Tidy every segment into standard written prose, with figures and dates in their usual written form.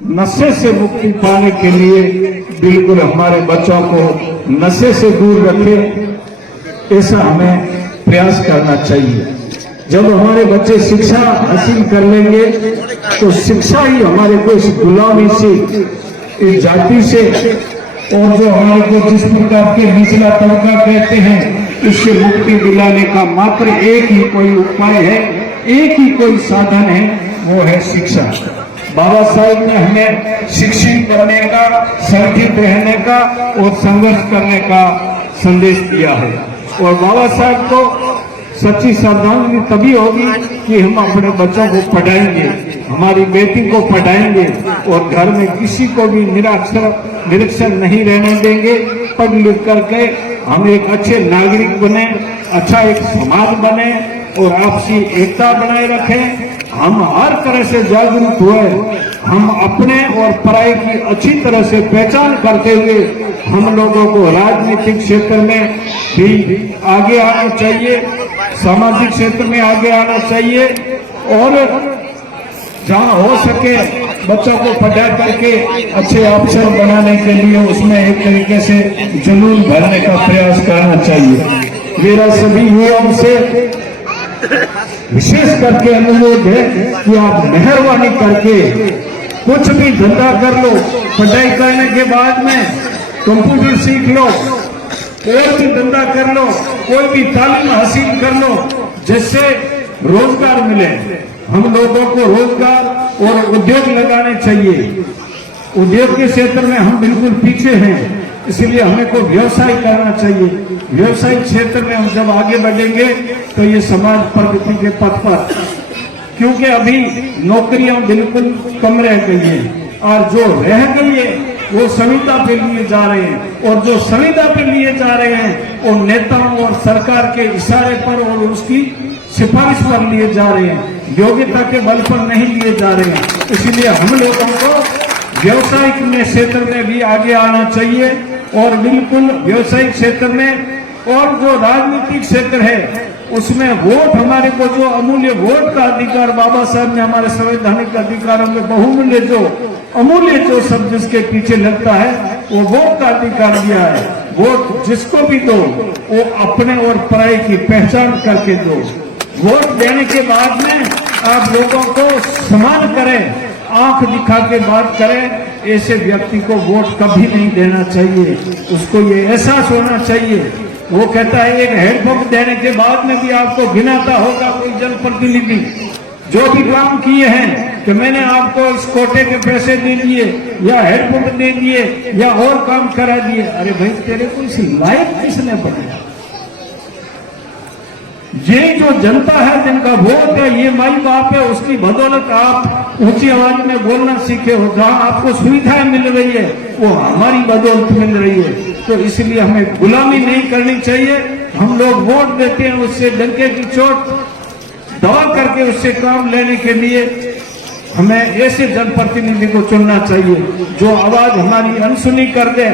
नशे से मुक्ति पाने के लिए बिल्कुल हमारे बच्चों को नशे से दूर रखे, ऐसा हमें प्रयास करना चाहिए। जब हमारे बच्चे शिक्षा हासिल कर लेंगे तो शिक्षा ही हमारे को इस गुलामी से, इस जाति से, और जो हमारे को जिस प्रकार के निचला तबका कहते हैं, इससे मुक्ति दिलाने का मात्र एक ही कोई उपाय है, एक ही कोई साधन है, वो है शिक्षा। बाबा साहब ने हमें शिक्षित बनने का, संगठित रहने का और संघर्ष करने का संदेश दिया है। और बाबा साहब को सच्ची श्रद्धांजलि तभी होगी कि हम अपने बच्चों को पढ़ाएंगे, हमारी बेटी को पढ़ाएंगे और घर में किसी को भी निरक्षर नहीं रहने देंगे। पढ़ लिख करके हम एक अच्छे नागरिक बने, अच्छा एक समाज बने और आपसी एकता बनाए रखें। हम हर तरह से जागरूक हुए, हम अपने और पराई की अच्छी तरह से पहचान करते हुए हम लोगों को राजनीतिक क्षेत्र में भी आगे आना चाहिए, सामाजिक क्षेत्र में आगे आना चाहिए और जहां हो सके बच्चों को पढ़ा करके अच्छे अफसर बनाने के लिए उसमें एक तरीके से जुनून भरने का प्रयास करना चाहिए। मेरा सभी युवाओं से विशेष करके अनुरोध है कि आप मेहरबानी करके कुछ भी धंधा कर लो, पढ़ाई करने के बाद में कंप्यूटर सीख लो, कोई भी धंधा कर लो, कोई भी तालीम हासिल कर लो, जिससे रोजगार मिले। हम लोगों को रोजगार और उद्योग लगाने चाहिए। उद्योग के क्षेत्र में हम बिल्कुल पीछे हैं, इसलिए हमें को व्यवसाय करना चाहिए। व्यवसायिक क्षेत्र में हम जब आगे बढ़ेंगे तो ये समाज प्रगति के पथ पर, क्योंकि अभी नौकरियां बिल्कुल कम रह गई हैं और जो रह गई है वो संविदा पे लिए जा रहे हैं और जो संविदा पे लिए जा रहे हैं वो नेताओं और सरकार के इशारे पर और उसकी सिफारिश पर लिए जा रहे हैं, योग्यता के बल पर नहीं लिए जा रहे हैं। इसलिए हम लोगों को व्यवसायिक में क्षेत्र में भी आगे आना चाहिए और बिल्कुल व्यवसायिक क्षेत्र में और जो राजनीतिक क्षेत्र है उसमें वोट, हमारे को जो अमूल्य वोट का अधिकार बाबा साहब ने हमारे संवैधानिक अधिकारों में बहुमूल्य जो अमूल्य जो शब्द जिसके पीछे लगता है वो वोट का अधिकार दिया है। वोट जिसको भी दो वो अपने और पराई की पहचान करके दो। वोट देने के बाद में आप लोगों को समान करें, आंख दिखा के बात करें, ऐसे व्यक्ति को वोट कभी नहीं देना चाहिए। उसको ये एहसास होना चाहिए। वो कहता है एक हेडपंप देने के बाद में भी आपको गिनाता होगा कोई जनप्रतिनिधि जो भी काम किए हैं कि मैंने आपको इस कोटे के पैसे दे दिए या हेडपंप दे दिए या और काम करा दिए। अरे भाई तेरे को इस लायक किसने बनाया? ये जो जनता है जिनका वोट है, ये माई बाप है, उसकी बदौलत आप ऊंची आवाज में बोलना सीखे हो। जहां आपको सुविधाएं मिल रही है वो हमारी बदौलत मिल रही है। तो इसलिए हमें गुलामी नहीं करनी चाहिए। हम लोग वोट देते हैं उससे डंके की चोट दबा करके उससे काम लेने के लिए हमें ऐसे जनप्रतिनिधि को चुनना चाहिए जो आवाज हमारी अनसुनी कर दे,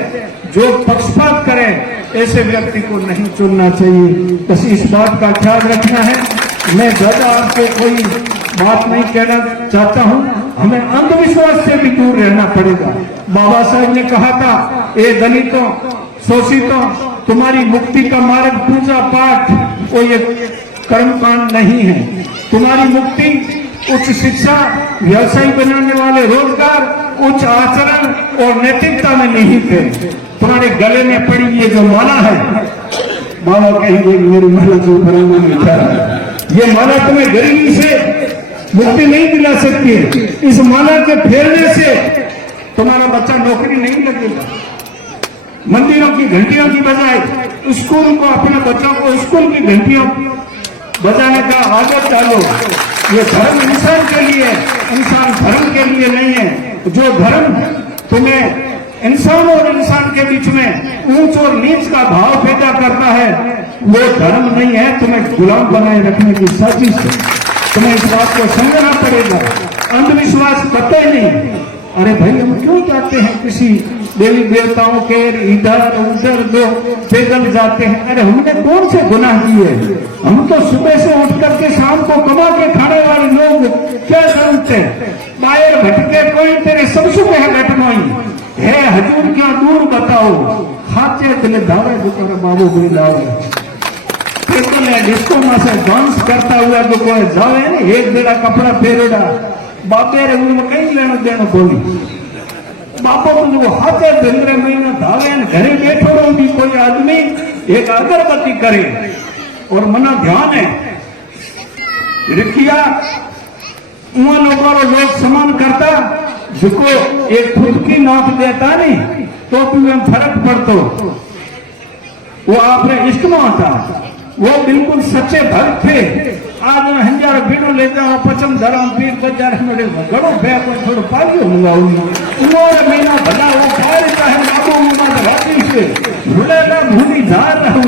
जो पक्षपात करे। ऐसे व्यक्ति को नहीं चुनना चाहिए। बस इस बात का ख्याल रखना है। मैं ज्यादा आपको कोई बात नहीं कहना चाहता हूं। हमें अंधविश्वास से भी दूर रहना पड़ेगा। बाबा साहब ने कहा था, ए दलितों, शोषितों, तुम्हारी मुक्ति का मार्ग पूजा पाठ वो ये कर्मकांड नहीं है। तुम्हारी मुक्ति उच्च शिक्षा, व्यवसाय बनाने वाले रोजगार, उच्च आचरण और नैतिकता में निहित है। तुम्हारे गले में पड़ी ये जो माला है, माला कहेंगे मेरी माला जो फलाना मीठा है, ये माला तुम्हें गरीबी से मुक्ति नहीं दिला सकती है। इस माला के फेरने से तुम्हारा बच्चा नौकरी नहीं लगेगा। मंदिरों की घंटियों की बजाय स्कूल को, अपने बच्चों को स्कूल की घंटियों बजाने का आदत डालो। ये धर्म इंसान के लिए, इंसान धर्म के लिए नहीं है। जो धर्म तुम्हें इंसान और इंसान के बीच में ऊंच और नीच का भाव पैदा करता है वो धर्म नहीं है। तुम्हें गुलाम बनाए रखने की साजिश है। तुम्हें इस बात को समझना पड़ेगा। अंधविश्वास कतई नहीं। अरे भाई हम क्यों जाते हैं किसी देवी देवताओं के इधर उधर जो पैदल जाते हैं? अरे हमने कौन से गुनाह किए? हम तो सुबह से उठ करके शाम को कमा के खाने वाले लोग क्या जानते हैं? बाहर भटके कोई तेरे सब है हजूर क्या दूर बताओ, खाचे दिले धावे जो बाबू भाई लावे। डिस्को में से डांस करता हुआ जो कोई जावे ने एक बेड़ा कपड़ा पहरेड़ा, बापे रे उनमें कहीं लेना देना कोई। बापो तो जो हाथे दिल रे महीना धावे घरे बैठो रहो भी कोई आदमी एक अगरबत्ती करे और मना ध्यान है रखिया उन लोगों लोग समान करता जिसको एक खुद की नौक देता नहीं तो भी फर्क पड़तो। वो आपने इश्क में आता, वो बिल्कुल सच्चे भक्त थे। आज हंजार बीड़ो लेते हो पचम धरम पीर बजार में घड़ो भे को थोड़ो पालियो हुआ उन्होंने महीना भला वो फायर चाहे बाबू मुना राती से भूले ना भूली जा रहा हूँ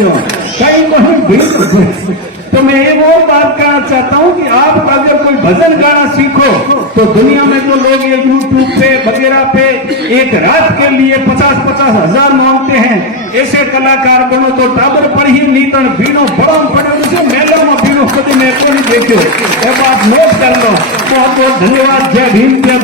जो कहीं नहीं। तो मैं एक और बात कहना चाहता हूँ कि आप अगर कोई भजन गाना सीखो तो दुनिया में तो लोग ये यूट्यूब पे वगैरह पे एक रात के लिए 50-50 हजार मांगते हैं। ऐसे कलाकार बनो तो टाबर पर ही नीतन भीड़ो बड़ा पड़े उसे मेलों में भीड़ो कभी मैं को नहीं देखो। ये बात नोट कर लो। बहुत बहुत धन्यवाद। जय भीम जय